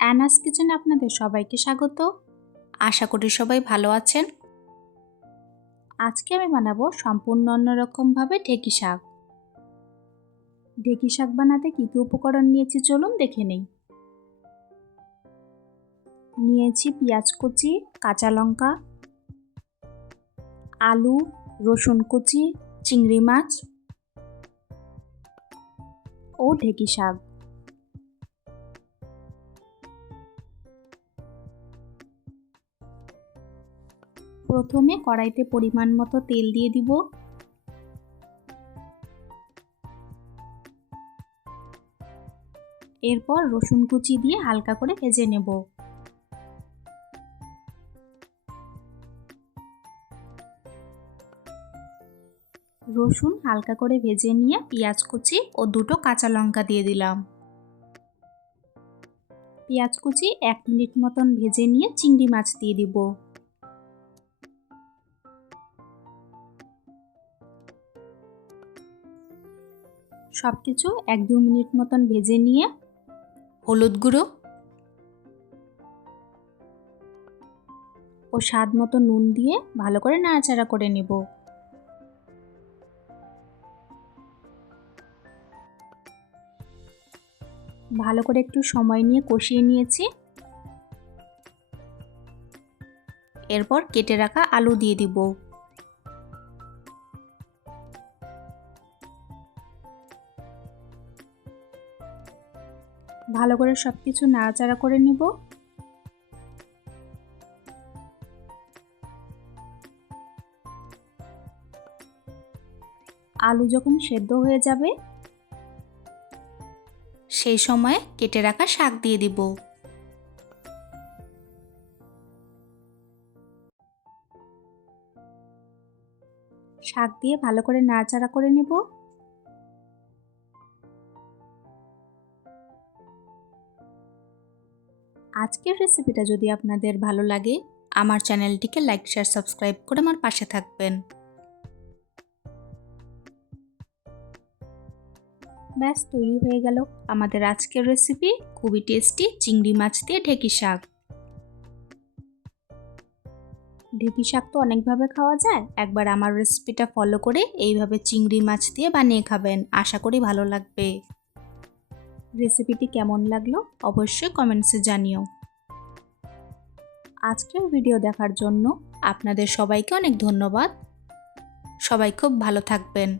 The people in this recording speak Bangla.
অ্যানাস কিচেনে আপনাদের সবাইকে স্বাগত। আশা করি সবাই ভালো আছেন। আজকে আমি বানাবো সম্পূর্ণ অন্যরকমভাবে ঢেকি শাক। ঢেকি শাক বানাতে কী কী উপকরণ নিয়েছি চলুন দেখে নেই। নিয়েছি পেঁয়াজ কুচি, কাঁচা লঙ্কা, আলু, রসুন কুচি, চিংড়ি মাছ ও ঢেকি শাক। প্রথমে কড়াইতে পরিমাণ মতো তেল দিয়ে দিব। এরপর রসুন কুচি দিয়ে হালকা করে ভেজে নেব। রসুন হালকা করে ভেজে নিয়ে পেঁয়াজ কুচি ও দুটো কাঁচা লঙ্কা দিয়ে দিলাম। পেঁয়াজ কুচি এক মিনিট মতন ভেজে নিয়ে চিংড়ি মাছ দিয়ে দিব। সব কিছু এক দু মিনিট মতন ভেজে নিয়ে হলুদ গুঁড়ো ও স্বাদ মতো নুন দিয়ে ভালো করে নাড়াচাড়া করে নেব। ভালো করে একটু সময় নিয়ে কষিয়ে নিয়েছি। এরপর কেটে রাখা আলু দিয়ে দিব। ভালো করে সব কিছু নাড়াচাড়া করে নেব। আলু যখন সেদ্ধ হয়ে যাবে, সেই সময় কেটে রাখা শাক দিয়ে দিব। শাক দিয়ে ভালো করে নাড়াচাড়া করে নেব। আজকের রেসিপিটা যদি আপনাদের ভালো লাগে, আমার চ্যানেলটিকে লাইক শেয়ার সাবস্ক্রাইব করে আমার পাশে থাকবেন। ব্যাস, তৈরি হয়ে গেল আমাদের আজকের রেসিপি খুবই টেস্টি চিংড়ি মাছ দিয়ে ঢেঁকি শাক। ঢেঁকি শাক তো অনেকভাবে খাওয়া যায়, একবার আমার রেসিপিটা ফলো করে এইভাবে চিংড়ি মাছ দিয়ে বানিয়ে খাবেন। আশা করি ভালো লাগবে। রেসিপিটি কেমন লাগল অবশ্যই কমেন্টসে জানিও। আজকের ভিডিও দেখার জন্য আপনাদের সবাইকে অনেক ধন্যবাদ। সবাই খুব ভালো থাকবেন।